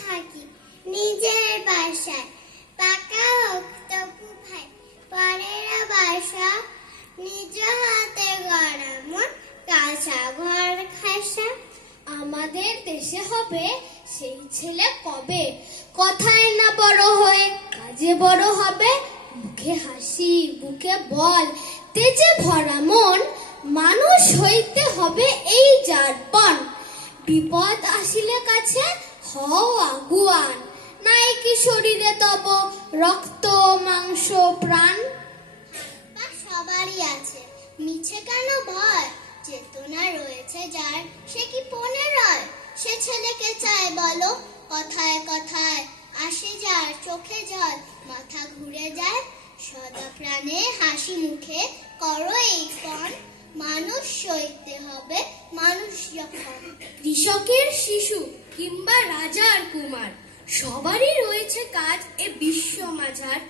থাকি নিজের বাসায়, পাকা হোক তবু ভাই পরের বাসা, নিজ হাতে গড়া মোর কাঁচা ঘর খাসা। আমাদের দেশে হবে সেই ছেলে কবে, কথায় না বড় হয়ে কাজে বড় হবে। মুখে হাসি বুকে বল, তেজে ভরা মন, মানুষ হইতে হবে এই যারপণ। বিপদ আসিলে কাছে হও আগুয়ান, নাই কি শরীরে তব রক্ত মাংস প্রাণ। বা সবারই আছে, মিছে কেন ভয়, চেতনা রয়েছে যার সে কি পনে রয়। সে ছেলেকে চায় বলো, কথায় কথায় আসে যার চোখে জল, মাথা ঘুরে যায়। সদা প্রাণে হাসি মুখে করো এই পণ, মানুষ সইতে হবে মানুষ যখন। কৃষকের শিশু কিংবা রাজার কুমার, সবারই রয়েছে কাজ এ বিশ্ব মাঝার।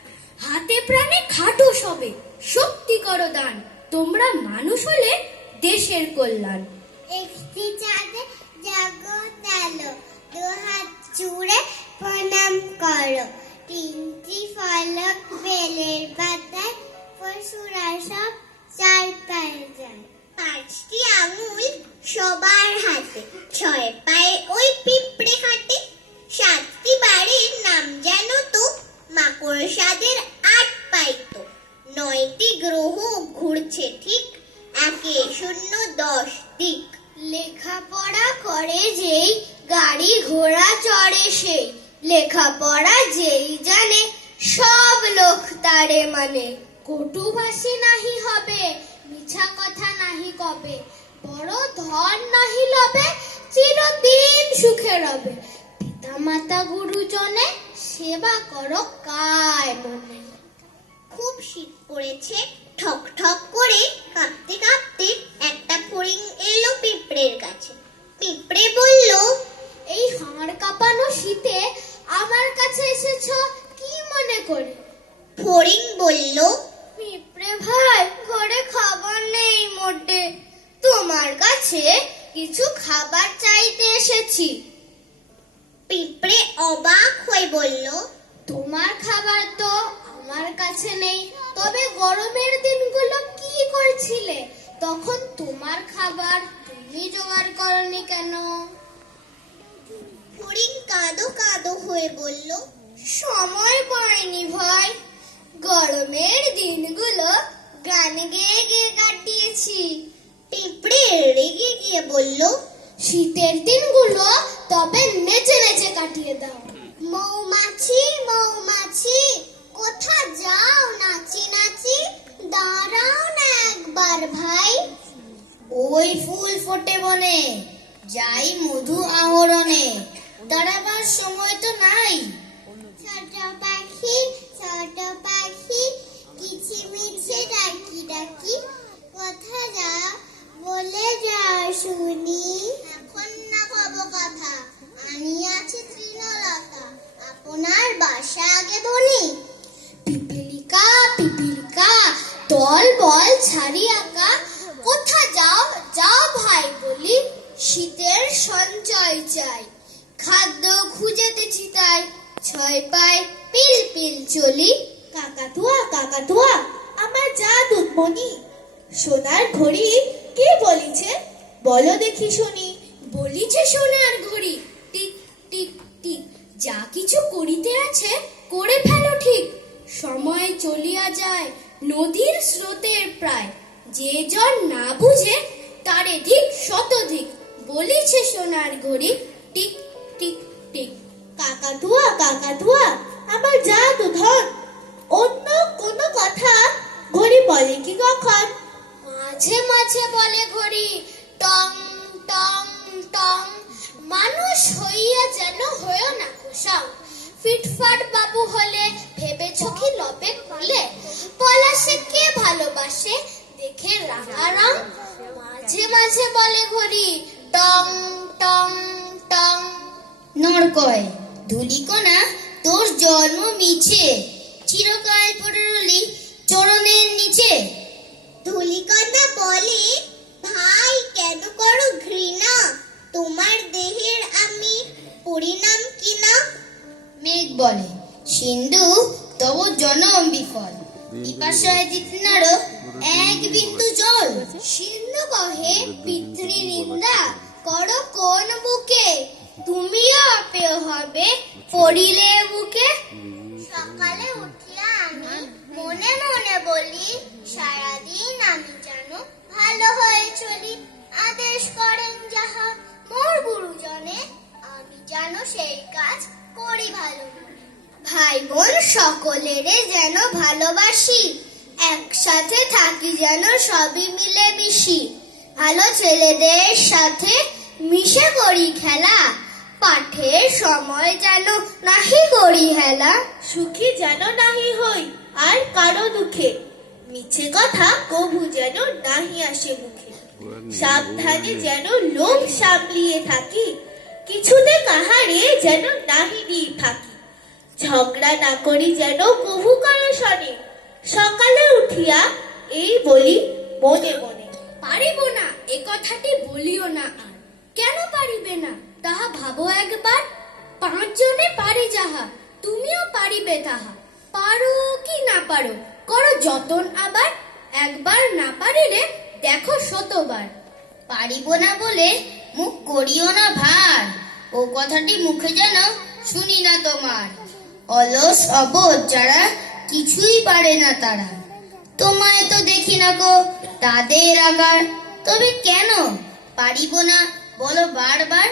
হাতে প্রাণে খাটো সবে, শক্তি করো দান, তোমরা মানুষ হলে দেশের কল্যাণ। একটি চাঁদে জগৎ আলো, দুহাত জুড়ে প্রণাম করো। তিনটি ফলক বেলের পাতায়, পশুরা সব চার পায়ে যায়। পাঁচটি আঙুল সবার হাতে, ছয় পায়ে ওই পিঁপড়ে হাঁটে। সাতটি বাড়ির নাম জানো তো, মাকড়সাদের আট পাই তো। নয়টি গ্রহ ঘুরছে ঠিক, একে শূন্য 10 দিক। লেখাপড়া করে যেই, গাড়ি ঘোড়া চড়ে সেই। লেখাপড়া যেই জানে, সব লোক তারে মানে। কটুভাষী নাহি হবে, মিছা কথা নাহি কবে। বড় ধন নাহি লবে, চিরদিন সুখে রবে। পিতা মাতা গুরুজনে, সেবা করো কায় মনে। খুব শীত পড়েছে, ঠক ঠক করে কাঁপতে কাঁপতে একটা ফড়িং এলো পিঁপড়ের কাছে। পিঁপড়ে বলল, এই হাড় কাঁপানো শীতে আমার কাছে এসেছো কি মনে করে? ফড়িং বলল, পিঁপড়ে ভাই, ঘরে খাবার নেই মোটে, তোমার কাছে কিছু খাবার চাইতে এসেছি। পিঁপড়ে অবাক হয়ে বলল, তোমার খাবার তো আমার কাছে নেই, তবে গরমের দিনগুলো কি করছিলে? তখন তোমার খাবার তুমি জোগাড় করনি কেন? ফড়িং কাঁদো কাঁদো হয়ে বলল, সময় পাইনি ভাই, গরমের দিনগুলো গান গেয়ে গেয়ে কাটিয়েছি। পিঁপড়ে রেগে গিয়ে বলল, শীতের দিনগুলো তবে নেচে নেচে কাটিয়ে দাও। মৌমাছি মৌমাছি, কোথা যাও নাচি নাচি, দাঁড়াও না একবার ভাই। ওই ফুল ফোটে বনে, যাই মধু আহরণে, দাঁড়াবার সময় তো নাই। ছোট পাখি কিচিমিচি ডাকি ডাকি, কোথা যাও বলে যাও শুনি। এখন না কব কথা, আমি আছি তৃণলতা, আপনার বাসা আগে বলি। পিপিলিকা পিপিলিকা, দল বল ছাড়ি আঁকা, কোথা যাও যাও ভাই বলি। শীতের সঞ্চয় চাই, খাদ্য খুঁজেতেছি তাই, 6 পায় পিল পিল চলি। কাকাতুয়া কাকাতুয়া, আমার জাদুর মণি, সোনার ঘড়ি কে বলিছে, বলো দেখি শুনি। বলিছে সোনার ঘড়ি, টিক টিক টিক, যা কিছু করিতে আছে করে ফেলো ঠিক। সময় চলিয়া যায় নদীর স্রোতের প্রায়, যে জন না বুঝে তারে ঠিক শতধিক। বলিছে সোনার ঘড়ি, টিক টিক টিক। কাকাতুয়া কাকাতুয়া, আমার জাদু ধন, অন্য কোনো কথা ঘড়ি বলে কি কখন? মাঝে মাঝে বলে ঘড়ি, টং টং টং। মানুষ হইয়া যেন হয়েও না কোসাও, ফিটফাট বাবু হলে ভেবেছ কি লবে খুলে? পলাশে কে ভালোবাসে দেখে রাঙা রং। মাঝে মাঝে বলে ঘড়ি, টং টং টং। নড়কয় ধুলিকণা, তোর জন্ম মিছে, চিরকাল পড়ে রলি চরণের নিচে। ধূলিকণা বলে, ভাই কেন করো ঘৃণা, তোমার দেহের আমি পরিণাম কিনা বলে, সিন্ধু তব জনম বিফল, পিপাসায় তৃষ্ণার এক বিন্দু জল। সিন্ধু কহে পিতৃ নিন্দা করো কোন বুকে, তুমিও পেয় হবে পড়িলে বুকে। সকালে উঠিয়া আমি মনে মনে বলি, সারাদিন আমি যেন ভালো হয়ে চলি। আদেশ করেন যাহা মোর গুরুজনে, আমি যেন সেই কাজ করি ভালো মনে। ভাই বোন সকলেরে যেন ভালোবাসি, একসাথে থাকি যেন সবই মিলে মিশি। ভালো ছেলেদের সাথে মিশে করি খেলা, পাঠের সময় যেন নাহি করি হেলা। সুখী যেন নাহি হই আর কারো দুঃখে, মিছে কথা কভু যেন নাহি আসে মুখে। সাবধানে যেন লোভ সামলিয়ে থাকি, কিছুতে কাহারে যেন নাহি দিই ফাঁকি। ঝগড়া না করি যেন কভু কারো শনে, সকালে উঠিয়া এই বলি মনে মনে। পারিব না এ কথাটি বলিও না আর, কেন পারিবে না তাহা ভাবো একবার। 5 জনে পারি যাহা, তুমিও পারিবে তাহা। পারো কি না পারো করো যতন আবার, একবার না পারিলে দেখো শতবার। পারিব না বলে মুখ করিও না ভার, ও কথাটি মুখে যেন শুনি না তোমার। অলস অবোধ যারা, কিছুই পারে না তারা, তোমায় তো দেখি না গো তাদের আবার। তবে কেন পারিব না বলো বারবার।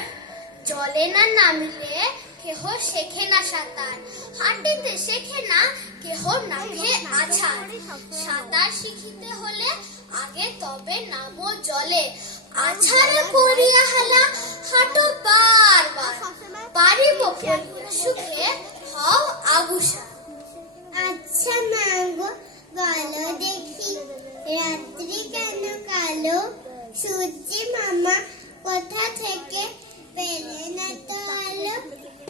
জলে না নামিলে কেহ শেখে না সাঁতার, হাঁটিতে শেখে না কেহ নামে আছাড়। সাঁতার শিখিতে হলে আগে তবে নামো জলে, আছাড়ে করিয়া হেলা হাঁটো বারবার। পারিব পড়িয়া সুখে হও আগুসা। আচ্ছা মাগো বলো দেখি, রাত্রি কেন কালো? সূর্যি মামা কোথা থেকে পেলে না তো আলো?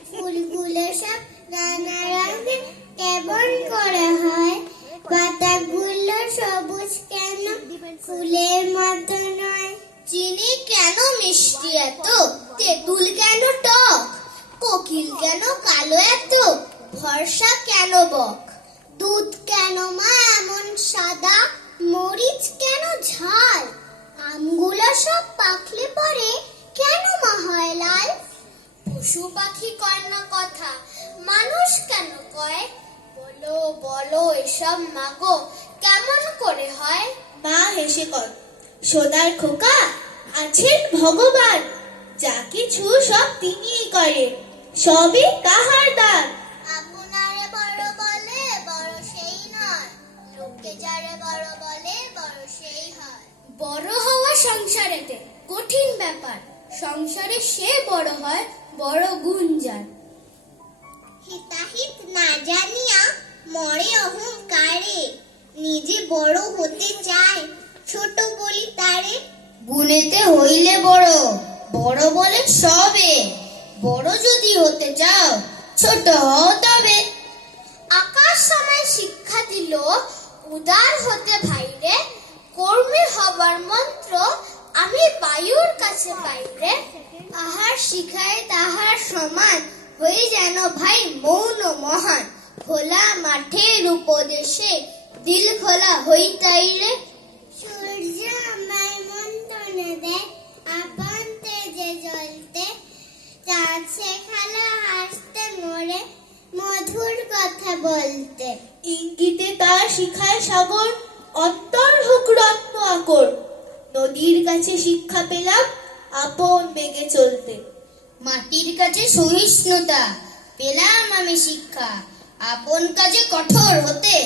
ফুলগুলো সব নানা রঙে কেমন করে হয়? পাতাগুলো সবুজ কেন, ফুলের মতো নয়? চিনি কেন মিষ্টি এত, তেঁতুল কেন টক? কোকিল কেন কালো এত, ভরসা কেন বক? দুধ কেন মা এমন সাদা, মরিচ কেন ঝাল? আমগুলো সব পাকলে পরে কেন মা হয় লাল? পশু পাখি কয় না কথা, মানুষ কেন কয়? বলো বলো এসব মাগো কেমন করে হয়? মা হেসে কর, সোনার খোকা আছেন ভগবান, যা কিছু সব তিনিই করেন, সবই তাহার দান। আপনারে বড় বলে বড় সেই নয়, লোকে যারে বড় বলে বড় সেই হয়। বড় হওয়া সংসারেতে কঠিন ব্যাপার, সংসারে সে বড় হয় বড় গুণ যার। হিতাহিত না জানিয়া মরে অহংকারে, নিজে বড় হতে চায় ছোট বলি তারে। গুণেতে হইলে বড়, বড় বলে সবে, বড় যদি হতে চাও ছোট হও তবে। আকাশ সময় শিক্ষা দিল উদার হতে ভাইরে, কর্মী হবার মন্ত্র আমি বায়ুর কাছে পাইরে। আহার শিখায় তাহার সমান, হই যেন ভাই মৌন মহান। খোলা মাঠের উপদেশে দিল খোলা হই তাইরে। সূর্য আমায় মন্ত্রণা দেয় আপন তেজে জ্বলতে, চাঁদ শেখালো হাসতে মোরে মধুর কথা বলতে। ইঙ্গিতে তার শিখায় সাগর, অন্তর হোক রত্ন আকর। নদীর কাছে শিক্ষা পেলাম আপন বেগে চলতে। মাটির কাছে সহিষ্ণুতা পেলাম আমি শিক্ষা, আপন কাজে কঠোর হতে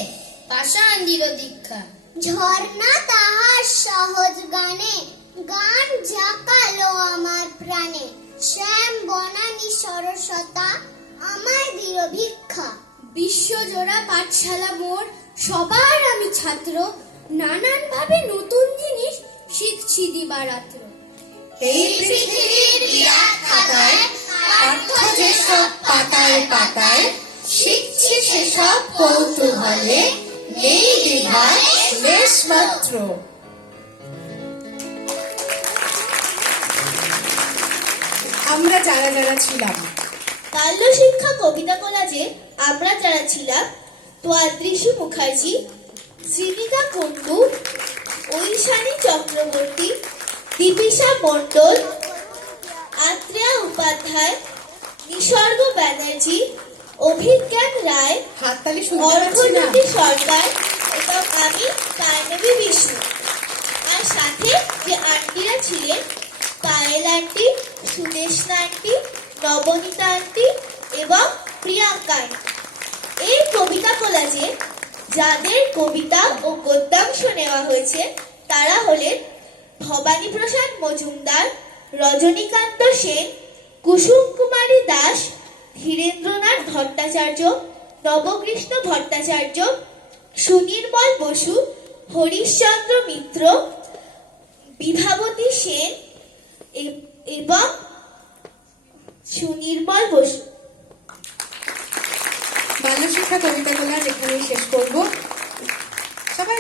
পাষাণ দৃঢ় দীক্ষা। ঝর্ণা তাহার সহজ গানে, গান জাকালো আমার প্রাণে। শ্যাম বনানী সরসতা আমার দৃঢ় ভিক্ষা। বিশ্বজোড়া পাঠশালা মোর, সবার আমি ছাত্র। নানান ভাবে নতুন জিনিস শিখছি দিবারাত্র। এই পৃথিবীর বিরাট খাতায় পাঠ্য যেসব পাতায় পাতায়, শিখছি সেসব কৌতূহলে, নেই দ্বিধায় লেশ মাত্র। আমরা যারা যারা ছিলাম বাল্য শিক্ষা কবিতা কোলাজে আমরা যারা ছিলাম তোয়াদ্রিশু মুখার্জি, শ্রীনিকা কুন্ডু, ঐশানী চক্রবর্তী, দীপিশা মণ্ডল, আত্রেয়া উপাধ্যায়, নিসর্গ ব্যানার্জি, অভিজ্ঞান রায়, হাততালি শুনতে পাচ্ছি না। অর্ঘ্যজ্যোতি সরকার এবং আমি কায়নবী বিষ্ণু। আর সাথে যে আন্টিরা ছিলেন Payel aunty, Sudeshna aunty, Nabanita aunty এবং প্রিয়াঙ্কা আন্টি। এই কবিতা কোলাজে যাদের কবিতা ও গদ্যাংশ নেওয়া হয়েছে তারা হলেন ভবানী প্রসাদ মজুমদার, রজনীকান্ত সেন, কুসুম কুমারী দাস, ধীরেন্দ্রনাথ ভট্টাচার্য, নবকৃষ্ণ ভট্টাচার্য, সুনির্মল বসু, হরিশচন্দ্র মিত্র, বিভাবতী সেন এবং সুনির্মল বসু। বাল্য শিক্ষা কবিতা কোলার